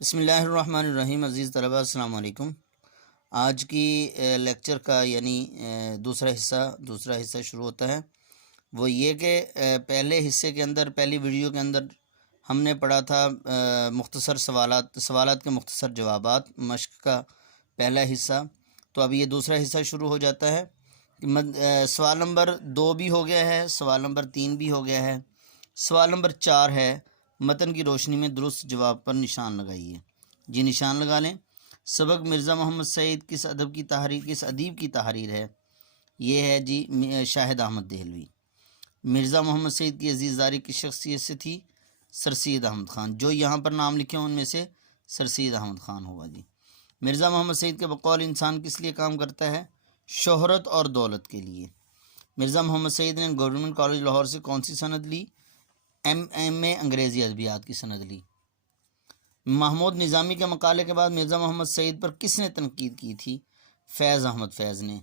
بسم اللہ الرحمن الرحیم۔ عزیز طلبہ السلام علیکم۔ آج کی لیکچر کا یعنی دوسرا حصہ شروع ہوتا ہے۔ وہ یہ کہ پہلے حصے کے اندر، پہلی ویڈیو کے اندر ہم نے پڑھا تھا مختصر سوالات کے مختصر جوابات، مشق کا پہلا حصہ۔ تو اب یہ دوسرا حصہ شروع ہو جاتا ہے۔ سوال نمبر 2 بھی ہو گیا ہے، سوال نمبر 3 بھی ہو گیا ہے، سوال نمبر 4 ہے متن کی روشنی میں درست جواب پر نشان لگائیے۔ جی نشان لگا لیں۔ سبق مرزا محمد سعید کس ادیب کی تحریر ہے؟ یہ ہے جی شاہد احمد دہلوی۔ مرزا محمد سعید کی عزیز داری کی شخصیت سے تھی؟ سر سید احمد خان۔ جو یہاں پر نام لکھے ہیں ان میں سے سر سید احمد خان ہوگا جی۔ مرزا محمد سعید کے بقول انسان کس لیے کام کرتا ہے؟ شہرت اور دولت کے لیے۔ مرزا محمد سعید نے گورنمنٹ کالج لاہور سے کون سی سند لی؟ ایم اے انگریزی ادبیات کی سند لی۔ محمود نظامی کے مقالے کے بعد مرزا محمد سعید پر کس نے تنقید کی تھی؟ فیض احمد فیض نے۔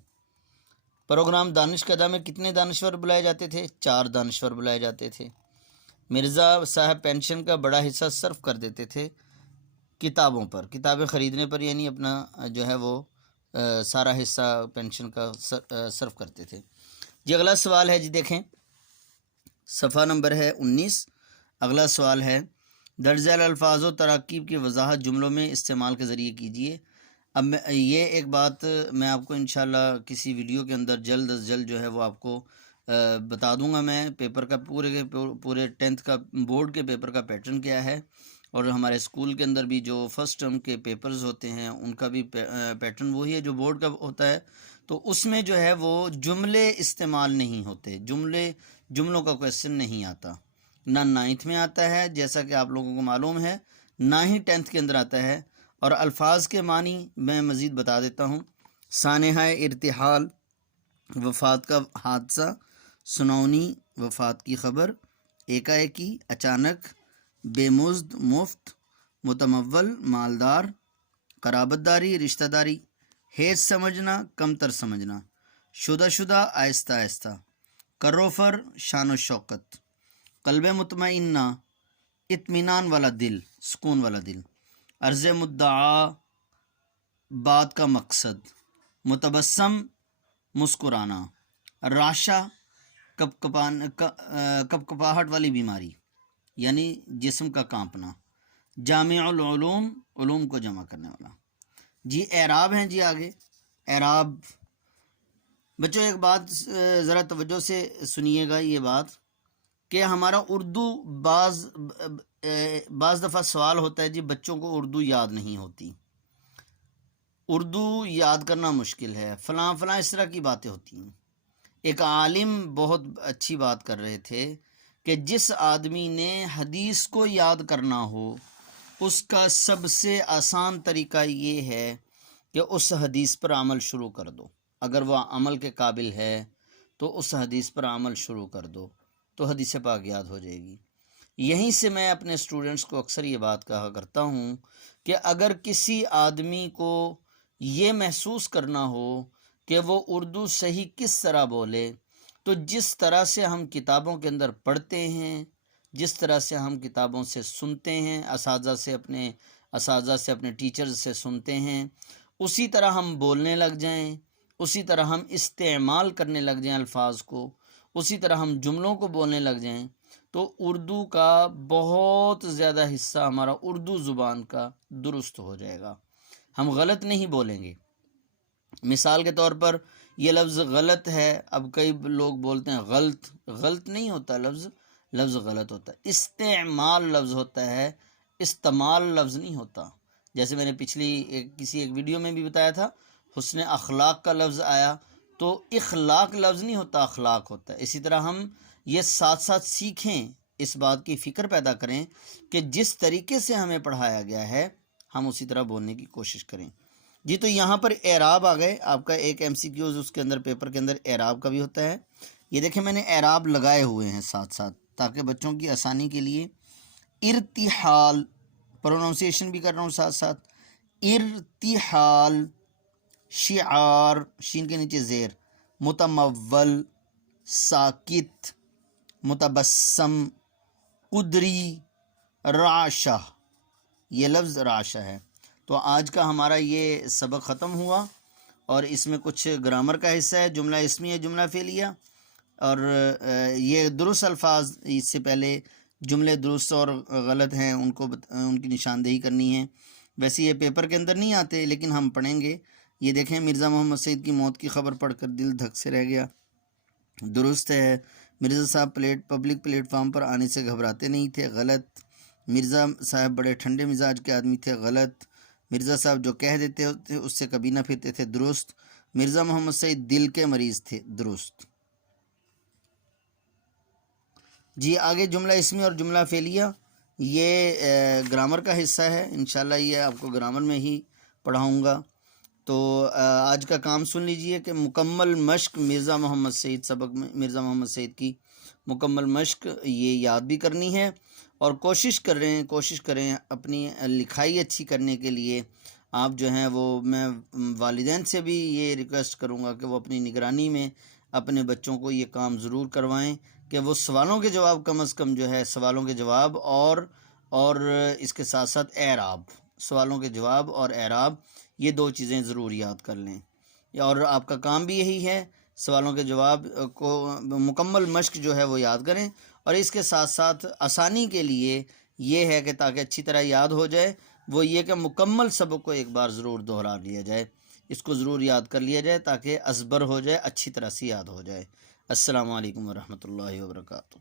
پروگرام دانش کدہ میں کتنے دانشور بلائے جاتے تھے؟ 4 دانشور بلائے جاتے تھے۔ مرزا صاحب پینشن کا بڑا حصہ صرف کر دیتے تھے کتابوں پر، کتابیں خریدنے پر، یعنی اپنا جو ہے وہ سارا حصہ پینشن کا صرف کرتے تھے۔ جی اگلا سوال ہے، جی دیکھیں صفحہ نمبر ہے 19۔ اگلا سوال ہے درج ذیل الفاظ و تراکیب کی وضاحت جملوں میں استعمال کے ذریعے کیجیے۔ اب یہ ایک بات میں آپ کو انشاءاللہ کسی ویڈیو کے اندر جلد از جلد جو ہے وہ آپ کو بتا دوں گا۔ میں پیپر کا پورے 10th کا بورڈ کے پیپر کا پیٹرن کیا ہے، اور ہمارے اسکول کے اندر بھی جو فرسٹ ٹرم کے پیپرز ہوتے ہیں ان کا بھی پیٹرن وہی ہے جو بورڈ کا ہوتا ہے۔ تو اس میں جو ہے وہ جملے استعمال نہیں ہوتے، جملوں کا کویسچن نہیں آتا، نہ 9th میں آتا ہے جیسا کہ آپ لوگوں کو معلوم ہے، نہ ہی 10th کے اندر آتا ہے۔ اور الفاظ کے معنی میں مزید بتا دیتا ہوں۔ سانحہ ارتحال، وفات کا حادثہ، سنونی، وفات کی خبر، ایکا ایکی، اچانک، بے مزد، مفت، متمول، مالدار، قرابت داری، رشتہ داری، حیث سمجھنا، کمتر سمجھنا، شدہ، آہستہ آہستہ، کروفر، شان و شوکت، قلب مطمئنہ، اطمینان والا دل، سکون والا دل، عرض مدعا، بات کا مقصد، متبسم، مسکرانا، راشا، کپکپاہٹ والی بیماری یعنی جسم کا کانپنا، جامع العلوم، علوم کو جمع کرنے والا۔ جی اعراب ہیں، جی آگے اعراب۔ بچوں ایک بات ذرا توجہ سے سنیے گا، یہ بات کہ ہمارا اردو بعض دفعہ سوال ہوتا ہے جی بچوں کو اردو یاد نہیں ہوتی، اردو یاد کرنا مشکل ہے، فلاں اس طرح کی باتیں ہوتی ہیں۔ ایک عالم بہت اچھی بات کر رہے تھے کہ جس آدمی نے حدیث کو یاد کرنا ہو اس کا سب سے آسان طریقہ یہ ہے کہ اس حدیث پر عمل شروع کر دو۔ اگر وہ عمل کے قابل ہے تو اس حدیث پر عمل شروع کر دو تو حدیث پاک یاد ہو جائے گی۔ یہیں سے میں اپنے اسٹوڈنٹس کو اکثر یہ بات کہا کرتا ہوں کہ اگر کسی آدمی کو یہ محسوس کرنا ہو کہ وہ اردو صحیح کس طرح بولے، تو جس طرح سے ہم کتابوں کے اندر پڑھتے ہیں، جس طرح سے ہم کتابوں سے سنتے ہیں، اساتذہ سے اپنے ٹیچرز سے سنتے ہیں، اسی طرح ہم بولنے لگ جائیں، اسی طرح ہم استعمال کرنے لگ جائیں الفاظ کو، اسی طرح ہم جملوں کو بولنے لگ جائیں، تو اردو کا بہت زیادہ حصہ ہمارا اردو زبان کا درست ہو جائے گا، ہم غلط نہیں بولیں گے۔ مثال کے طور پر یہ لفظ غلط ہے، اب کئی لوگ بولتے ہیں غلط نہیں ہوتا، لفظ غلط ہوتا ہے، استعمال لفظ ہوتا ہے، استعمال لفظ نہیں ہوتا۔ جیسے میں نے پچھلی کسی ایک ویڈیو میں بھی بتایا تھا، حسن اخلاق کا لفظ آیا تو اخلاق لفظ نہیں ہوتا، اخلاق ہوتا ہے۔ اسی طرح ہم یہ ساتھ سیکھیں، اس بات کی فکر پیدا کریں کہ جس طریقے سے ہمیں پڑھایا گیا ہے ہم اسی طرح بولنے کی کوشش کریں۔ جی تو یہاں پر اعراب آ گئے، آپ کا ایک MCQs اس کے اندر پیپر کے اندر اعراب کا بھی ہوتا ہے۔ یہ دیکھیں میں نے اعراب لگائے ہوئے ہیں ساتھ تاکہ بچوں کی آسانی کے لیے۔ ارتحال، پروننسیشن بھی کر رہا ہوں ساتھ، ارتحال، شعار، شین کے نیچے زیر، متمول، ساکت، متبسم، قدری، رعشہ، یہ لفظ رعشہ ہے۔ تو آج کا ہمارا یہ سبق ختم ہوا، اور اس میں کچھ گرامر کا حصہ ہے، جملہ اسمی ہے، جملہ فعلیہ، اور یہ درست الفاظ، اس سے پہلے جملے درست اور غلط ہیں ان کی نشاندہی کرنی ہے۔ ویسے یہ پیپر کے اندر نہیں آتے، لیکن ہم پڑھیں گے۔ یہ دیکھیں، مرزا محمد سعید کی موت کی خبر پڑھ کر دل دھک سے رہ گیا، درست ہے۔ مرزا صاحب پبلک پلیٹ فارم پر آنے سے گھبراتے نہیں تھے، غلط۔ مرزا صاحب بڑے ٹھنڈے مزاج کے آدمی تھے، غلط۔ مرزا صاحب جو کہہ دیتے تھے اس سے کبھی نہ پھرتے تھے، درست۔ مرزا محمد سعید دل کے مریض تھے، درست۔ جی آگے جملہ اسمی اور جملہ فعلیہ، یہ گرامر کا حصہ ہے، انشاءاللہ یہ آپ کو گرامر میں ہی پڑھاؤں گا۔ تو آج کا کام سن لیجئے کہ مکمل مشق مرزا محمد سعید، سبق میں مرزا محمد سعید کی مکمل مشق یہ یاد بھی کرنی ہے، اور کوشش کریں اپنی لکھائی اچھی کرنے کے لیے۔ آپ جو ہیں وہ، میں والدین سے بھی یہ ریکویسٹ کروں گا کہ وہ اپنی نگرانی میں اپنے بچوں کو یہ کام ضرور کروائیں کہ وہ سوالوں کے جواب، کم از کم جو ہے سوالوں کے جواب اور اس کے ساتھ ساتھ اعراب، سوالوں کے جواب اور اعراب، یہ دو چیزیں ضرور یاد کر لیں۔ اور آپ کا کام بھی یہی ہے، سوالوں کے جواب کو مکمل مشق جو ہے وہ یاد کریں، اور اس کے ساتھ ساتھ آسانی کے لیے یہ ہے کہ تاکہ اچھی طرح یاد ہو جائے، وہ یہ کہ مکمل سبق کو ایک بار ضرور دہرا لیا جائے، اس کو ضرور یاد کر لیا جائے تاکہ ازبر ہو جائے، اچھی طرح سے یاد ہو جائے۔ السلام علیکم ورحمۃ اللہ وبرکاتہ۔